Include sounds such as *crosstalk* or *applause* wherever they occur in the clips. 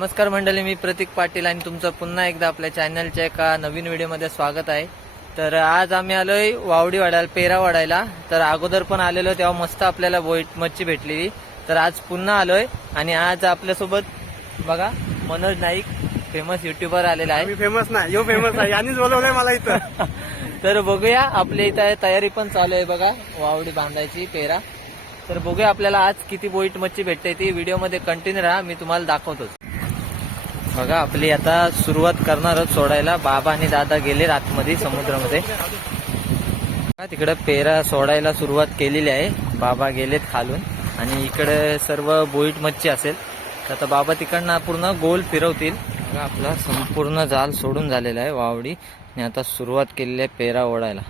नमस्कार मंडळी मी प्रतीक पाटील आणि तुमचं पुन्हा एकदा आपल्या चॅनलच्या एका नवीन व्हिडिओमध्ये स्वागत आहे. तर आज आम्ही आलोय वावडी वाढायला पेरा वाढायला तर अगोदर पण आलेलो तेव्हा मस्त आपल्याला बोईट मच्छी भेटलेली. तर आज पुन्हा आलोय आणि आज आपल्यासोबत बघा मनोज नाईक फेमस युट्यूबर आलेला आहे. मी फेमस नाही यो फेमस आहे यांनीच बोलवलंय मला इथं. *laughs* तर बघूया आपल्या इथं तयारी पण चालू आहे बघा वावडी बांधायची पेरा. तर बघूया आपल्याला आज किती बोईट मच्छी भेटते ती. व्हिडिओमध्ये कंटिन्यू राहा मी तुम्हाला दाखवतोच. बघा आपली आता सुरुवात करणार आहोत सोडायला. बाबा आणि दादा गेले आतमध्ये समुद्रामध्ये. बघा, तिकडं पेरा सोडायला सुरुवात केलेली आहे. बाबा गेलेत खालून. आणि इकडे सर्व बोईट मच्छी असेल. तर आता बाबा तिकडनं पूर्ण गोल फिरवतील. आपला संपूर्ण जाल सोडून झालेला आहे वावडी. आणि आता सुरुवात केलेली आहे पेरा ओढायला.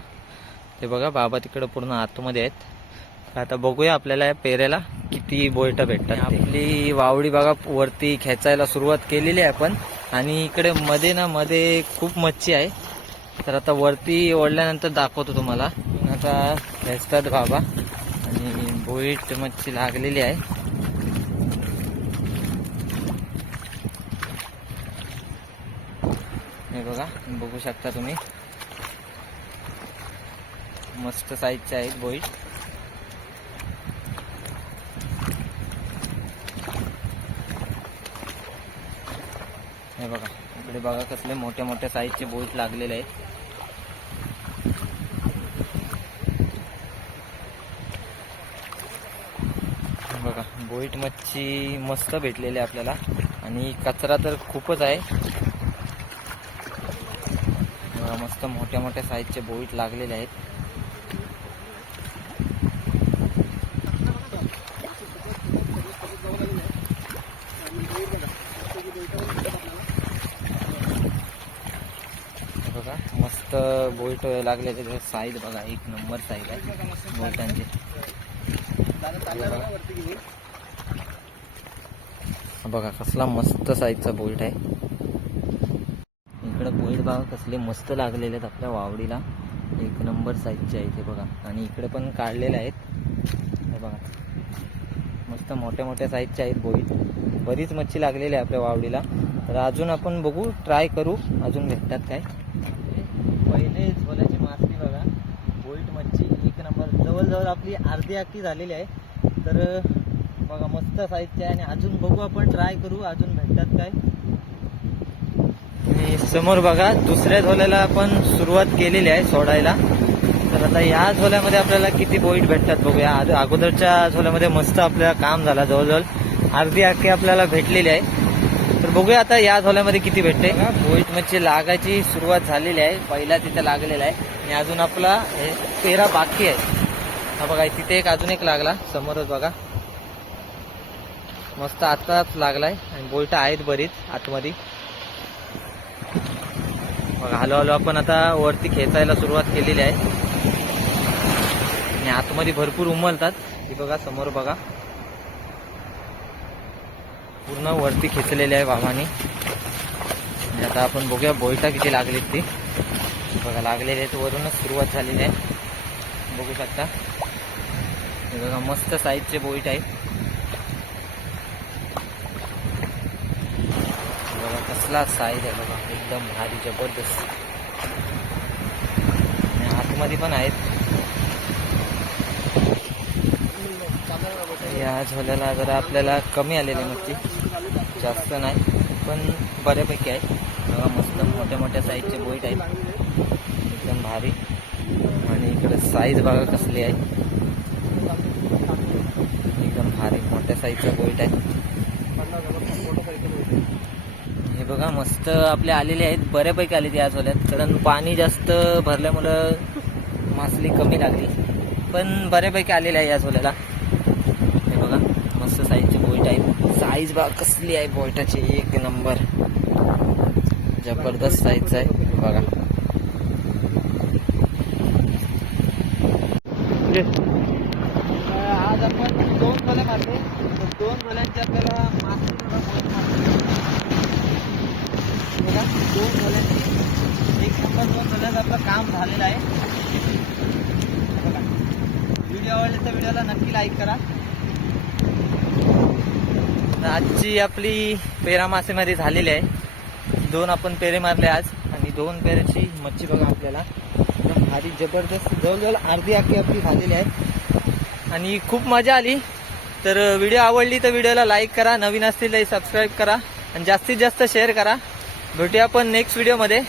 ते बघा बाबा तिकडं पूर्ण आतमध्ये आहेत. आता बघूया आपल्याला या पेऱ्याला. किती बोयटा भेटतात आपली वावडी बघा वरती खेचायला सुरुवात केलेली आहे आपण. आणि इकडे मध्ये ना मध्ये खूप मच्छी आहे. तर आता वरती ओढल्यानंतर दाखवतो तुम्हाला. आता खेचतात बाबा. आणि बोईट मच्छी लागलेली आहे. हे बघा बघू शकता तुम्ही. मस्त साईजचे आहेत बोईट हे बघा इकडे बघा कसले मोठ्या मोठ्या साईजचे बोईट लागलेले आहेत. बघा बोईट मच्छी मस्त भेटलेली आहे आपल्याला. आणि कचरा तर खूपच आहे. बघा, मस्त मोठ्या मोठ्या साईजचे बोईट लागलेले आहेत हे बघा मस्त बोल्ट लागले त्याचे साईज बघा एक नंबर साईज आहे. बोल्टांचे. बघा. कसला मस्त साईजचा बोल्ट आहे. इकडं बोईट बघा कसले मस्त लागलेले आहेत आपल्या वावडीला. एक नंबर साईजचे आहे ते बघा. आणि इकडे पण काढलेले आहेत. हे बघा. मस्त मोठ्या मोठ्या साईजचे आहेत बोईट बरीच मच्छी लागलेली आहे आपल्या वावडीला. तर अजून आपण बघू ट्राय करू. अजून भेटतात काय. इकडे झोल्याची मासली बघा. बोईट मच्छी एक नंबर. जवळजवळ आपली अर्धी अख्खी झालेली आहे. तर बघा मस्त साईजची आहे आणि अजून बघू आपण ट्राय करू अजून भेटतात काय. आणि समोर बघा दुसऱ्या झोल्याला आपण सुरुवात केलेली आहे सोडायला. तर आता या झोल्यामध्ये आपल्याला किती बोईट भेटतात बघूया. अगोदरच्या झोल्यामध्ये मस्त आपल्याला काम झाला जवळजवळ. अर्धी अख्खी आपल्याला भेटलेली आहे. तर बघूया आता या झोल्यामध्ये किती भेटते. बोईट मच्छी लागायची सुरुवात झालेली आहे. पहिला तिथे लागलेला आहे. आणि अजून आपला हे पेरा बाकी आहे. हा बघा तिथे एक अजून एक लागला. समोरच बघा. मस्त आताच लागलाय. आणि बोईट आहेत बरीच आतमध्ये. बघा हळूहळू आपण आता वरती खेचायला सुरुवात केलेली आहे. आणि आतमध्ये भरपूर उमलतात. ती बघा समोर बघा. पूर्ण वरती खेचलेली आहे बाबांनी आणि आता आपण बघूया बोईटा किती लागलीत ती. बघा लागलेली आहेत वरूनच सुरुवात झालेली आहे. बघू शकता. हे बघा मस्त साईजचे बोईट आहे बघा कसला साईज आहे बघा एकदम भारी जबरदस्त. आणि आतमध्ये पण आहेत. या झोल्याला जरा आपल्याला कमी आलेली मच्छी जास्त नाही पण बऱ्यापैकी आहे. बघा मस्त मोठ्या मोठ्या साईजचे बोईट आहेत. एकदम भारी. आणि इकडे साईज बघा कसली आहे. एकदम भारी मोठ्या साईजचा बोईट आहे हे बघा मस्त आपले आलेले आहेत. बऱ्यापैकी आले या झोल्यात कारण पाणी जास्त भरल्यामुळं मासली कमी लागली. पण बऱ्यापैकी आलेले आहे या झोल्याला मस्त साईजचे बोईट आहेत. साईज बघा कसली आहे बोईटाची एक नंबर जबरदस्त साईज आहे. बघा. आज आपण दोन झोल्या मारले. दोन झोल्यांची आपल्याला बघा दोन झोल्यांची एक नंबर दोन झोल्यात आपलं काम झालेलं आहे. बघा. व्हिडिओ आवडले तर व्हिडिओला नक्की लाईक करा. आजची आपली पेरा मासेमारी झालेली आहे. दोन आपण पेरे मारले आज आणि दोन पेरेची मच्छी बघा आपल्याला. एकदम भारी जबरदस्त जवळजवळ अर्धी आखी आपली झालेली आहे. आणि खूप मजा आली. तर व्हिडिओ आवडली तर व्हिडिओला लाईक करा नवीन असतील तर सबस्क्राईब करा आणि जास्तीत जास्त शेअर करा. भेटूया आपण नेक्स्ट व्हिडिओमध्ये.